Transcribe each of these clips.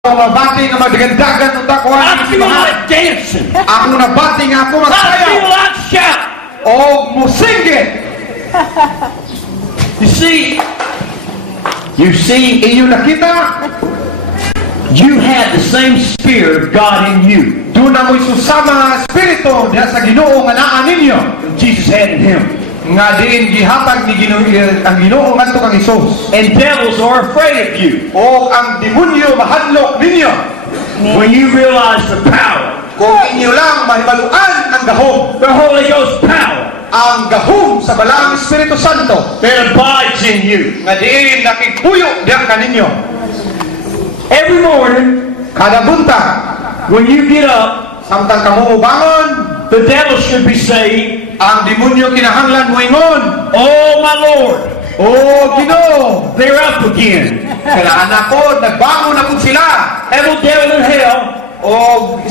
Ako nabati nga magdagandagan ng takwa I feel like dancing. Ako nabati nga ako I feel magsayaw. like shout. O musinggit. You see, Iyo nakita, you had the same spirit of God in you. doon na mo'y susama nga espiritu diha sa Ginoo nga naa ninyo. Jesus had in him. Nga diin gihatag ni ang Ginoo ngadto kang Hesus. And devils are afraid of you. O ang demonyo mahadlok ninyo. When you realize the power, Kung inyo lang mahibaluan ang gahom. the Holy Ghost power Ang gahom sa balaang Espiritu Santo that abides in you. nga diin nakikuyo diha kaninyo. Every morning, Kada buntag when you get up, samtang kamo ubangon, the devil should be saying, ang demonyo kinahanglan moingon, "Oh my Lord, O Ginoo, they're up again." kailangan ako, nagbangon na po sila. Every devil in hell O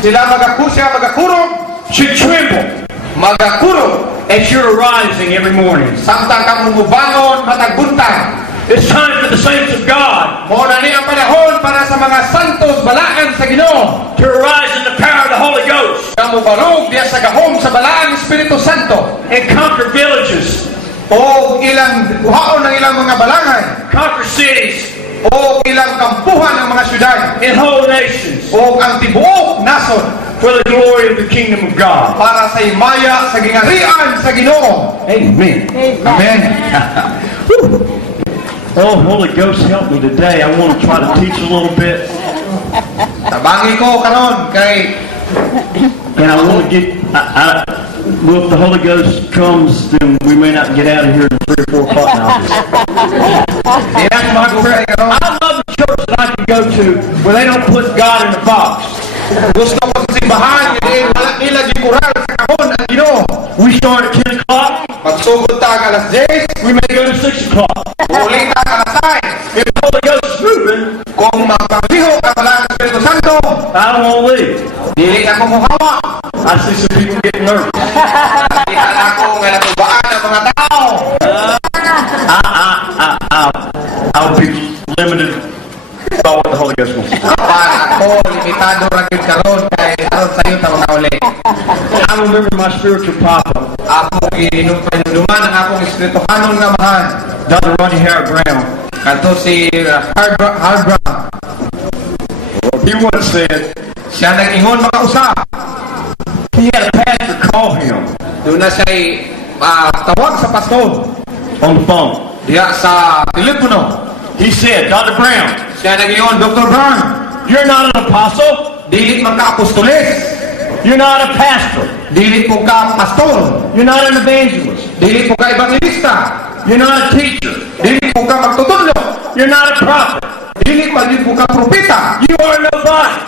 sila magakurog, should tremble magakurog. as you're arising every morning. Samtang kamo ubangon, matagbuntag. It's time for the saints of God Mo na ni ang panahon para sa mga santos balaan sa Ginoo. to arise in the power of the Holy Ghost Kamo barog diya sa gahom sa balaang Espiritu Santo. and conquer villages, O ilang uhaon ng ilang mga balangay. conquer cities, O ilang kampuhan ng mga syudad. and whole nations O ang tibuok nason for the glory of the kingdom of God. para sa himaya sa gingarian sa Ginoo. Amen. Amen. Oh, Holy Ghost, help me today. I want to try to teach a little bit, Tabangi ko karon kay and I want to get. Well, if the Holy Ghost comes, then we may not get out of here in 3 or 4 o'clock now. ilang mga pray karon. I love the church that I can go to where they don't put God in the box. Gusto ko sa simbahan kay wala nila gikural sa kahon ang Ginoo. We start at 10 o'clock. Magsugod ta ka alas 10, We may go to 6 o'clock. uli ta ka alas 9. If the Holy Ghost is moving, Kung magpapaliho ka pala ng Espiritu Santo, I don't want to leave. dili ka mo muhawa. I see some people getting nervous. Nakita na ako nga natubaan ng mga tao. I'll be limited by what the Holy Ghost wants. Kapag ako, limitado lang yun karon kay aron sa'yo ta mga uli. I remember my spiritual papa, Ako ginuman ang akong espirituhanon nga mahal. Dr. Ronnie Howard Brown. Kanto si Hard Brown. He once said Siya nag-ingon makausap. he had a pastor call him Doon na siya'y tawag sa pastor. on the phone. Diya sa telepono. He said, "Dr. Brown, Siya nag-ingon, Dr. Brown, you're not an apostle. dili man ka apostoles. You're not a pastor. Dili po ka pastor. You're not an evangelist. Dili po ka evangelista. You're not a teacher. Dili po ka magtutudlo. You're not a prophet. Dili po ka propeta. You are nobody.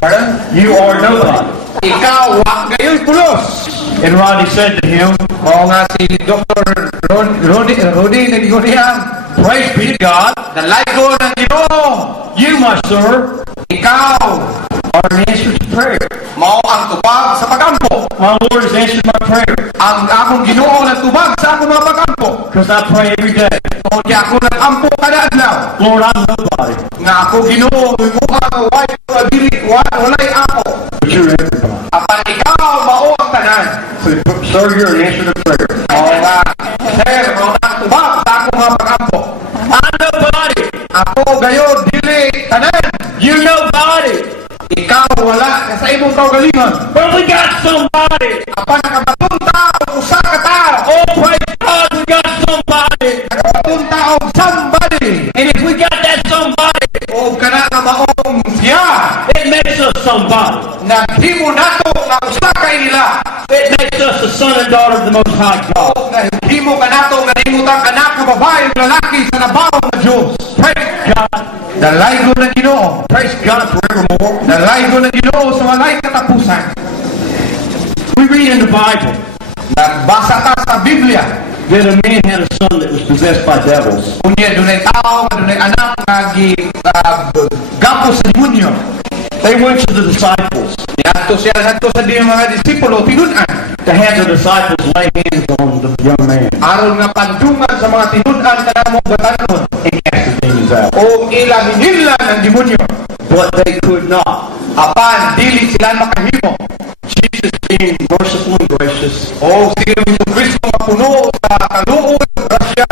Pardon? You are nobody." Ikaw, wag gayoy pulos. And Ronnie said to him, Oo nga si Dr. Rudy nag-ingon niya, "Praise be to God. Nalaygo ng Ginoo. You, my sir, Ikaw, are an answer to prayer. mao ang tubag sa pagampo. My Lord has answered my prayer Ang akong Ginoo nagtubag sa akong mga pagampo. because I pray every day. Tungod kay ako nagampo kada adlaw. Lord, I'm nobody, Nga ako Ginoo mimuha nga way walay ako. but you're everybody. Apan ikaw mao ang tanan. So, sir, you're an answer to prayer. Mao nga, sir, mao na ang tubag sa akong mga pagampo. I'm nobody. Ako gayod dili tanan. You're nobody. Ikaw wala ka sa imong kaugalingon. But we got somebody. Apan nakabatong tao usa ka tao. Oh, praise God, we got somebody. Nakabatong tao somebody. And if we got that somebody, O kana ka maong siya. it makes us somebody. Naghimo nato nga usa kay nila. It makes us the son and daughter of the Most High God. O naghimo ka nato nga himutang anak ka babae o lalaki sa nabawang na Diyos. Praise God. Dalaygo ng Ginoo. Praise God forevermore. Dalaygo ng Ginoo sa walay katapusan. We read in the Bible Nagbasa ta sa Biblia. that a man had a son that was possessed by devils. Unya dunay tao, dunay anak nga gapo sa demonyo. They went to the disciples Niadto siya hadto sa diyang mga disipulo tinun-an. To have the disciples lay hands on the young man Aron nga pandungan sa mga tinun-an kanamo batanon. and cast the demons out. O ilang hinlan ang demonyo. But they could not. Apan dili sila makahimo. Jesus being merciful and gracious, O si Kristo nga puno sa kaluoy ug grasya.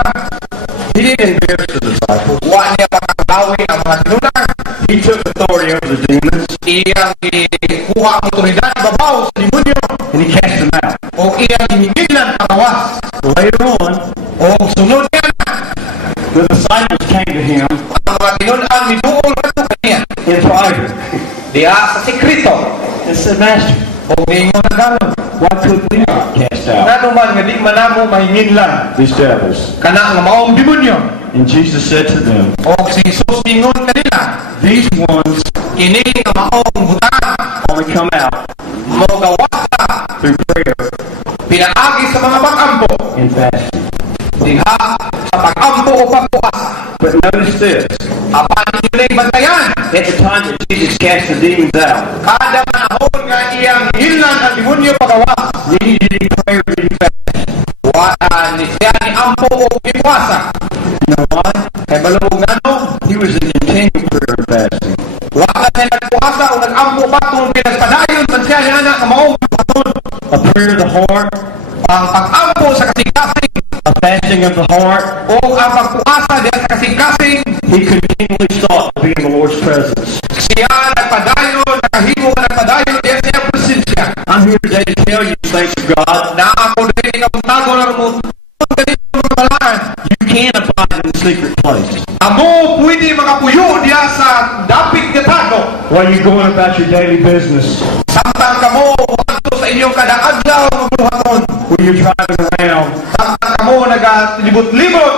he didn't embarrass the disciples. Wa niya makagawi ang mga tinun-an. He took authority over the demons Iyang ikuha ang otoridad babaw sa demonyo. and he cast them out. O iyang hingilan patawas. Later on, O sunod niya the disciples came to him ang mga tinun-an miduol kadto kaniya. in private Diha sa sekreto. and said, Master, O gingon na galon. why could we not cast out Ngano man nga di manamo mahinginlan these devils? kana nga maong demonyo. And Jesus said to them, O si Jesus ingon kanila, these ones kini nga maong butang only come out mo gawasa through prayer pinaagi sa mga pag-ampo. and fasting. Diha sa pag-ampo o pagpuas. But notice this, Apan inyo na bantayan. at the time that Jesus cast the demons out, Kada panahon nga iyang hinlan ang demonyo pagawas. neither did he pray or did he fast. Wala ni siya ni ampo o ipuasa. You know why? Kay balawog ngano, He was in continual prayer and fasting. wala siya nagpuasa o nag-ampo patong pinagpadayon man siya ni anak nga maong patong. A prayer of the heart, Ang pag-ampo sa kasing-kasing a fasting of the heart, o ang pagpuasa diya sa kasing-kasing, he continually sought to be in the Lord's presence. siya nagpadayon, nakahimo ka nagpadayon diya sa iyang presensya. I'm here today to tell you, thanks to God, Na ako din ang tago na mo ganito mga balaan. you can abide in the secret place. Amo pwede makapuyo diya sa dapit nga tago. While you're going about your daily business, Samtang kamo adto sa inyong kada adlaw nga buhaton. when you're driving around, Samtang kamo nagalibot-libot.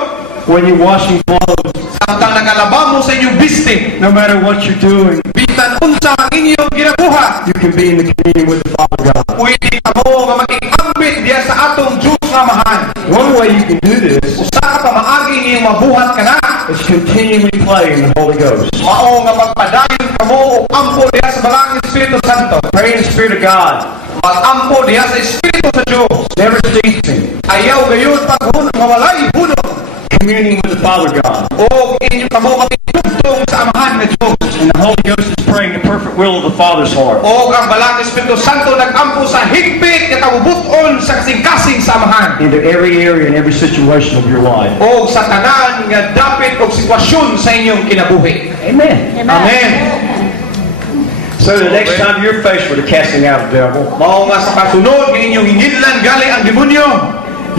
when you're washing clothes, Samtang nagalaba mo sa inyong biste. no matter what you're doing, Bisan unsa ang inyong ginabuhat. you can be in the communion with the Father God. Pwede kamo nga makikambit diya sa atong Diyos nga mahal. One way you can do this Usa ka pamaagi niyong mabuhat ka na. is continually play in the Holy Ghost. Mao nga magpadayon kamo o ampo diya sa balang Espiritu Santo. Pray in the Spirit of God, Mag-ampo diya sa Espiritu sa Diyos. never ceasing, Ayaw gayon paghun mawalay hunong. communing with the Father God. O inyo kamo makitugtong sa amahan nga Diyos. And the Holy Ghost is praying the perfect will of the Father's heart. O ang balang Espiritu Santo nag-ampo sa higpit nga kabubuton sa kasing-kasing sa amahan. Into every area and every situation of your life. O sa tanan nga dapit o sitwasyon sa inyong kinabuhi. Amen. Amen. So the next time you're faced with a casting out of the devil, Mao nga sa kasunod nga inyong hinidlan gali ang demonyo.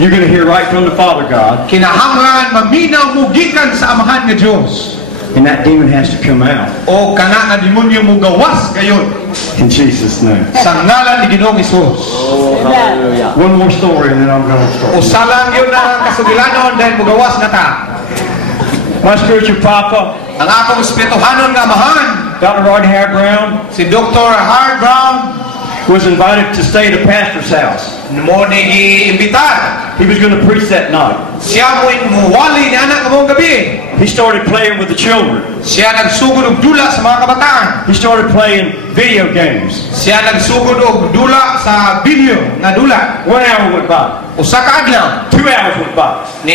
you're going to hear right from the Father God, Kinahanglan maminaw mo gikan sa amahan nga Diyos. and that demon has to come out O kana nga demonyo mo gawas gayon in Jesus' name. sa ngalan ni Ginoong Hesus. One more story and then I'm going to start. Usa lang yun ang kasugilanon dahil mo gawas na ta. My spiritual papa, Ang akong espirituhanon nga amahan, Dr. Rodney Howard Brown, si Dr. Howard Brown, was invited to stay at a pastor's house. mo ni-imbitar. He was going to preach that night. Siya mo'y muwali ni anak ng gabi. He started playing with the children. Siya nagsugod og dula sa mga kabataan. He started playing video games. Siya nagsugod og dula sa video nga dula. 1 hour went by. Usa ka adlaw 2 hours went by. ni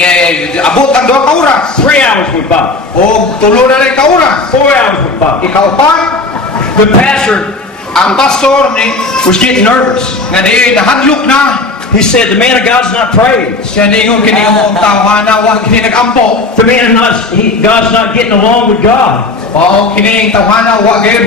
abot ang 2 ka oras. 3 hours went by. O tulo na rin ka oras. 4 hours went by. Ikaupat, The pastor ang pastor ni was getting nervous. nga di nahadlok na. He said, the man of God's not praying. Siya ningon kini mo tawhana wa kini nagampo. The man of God's not getting along with God. O kini tawhana wa gayud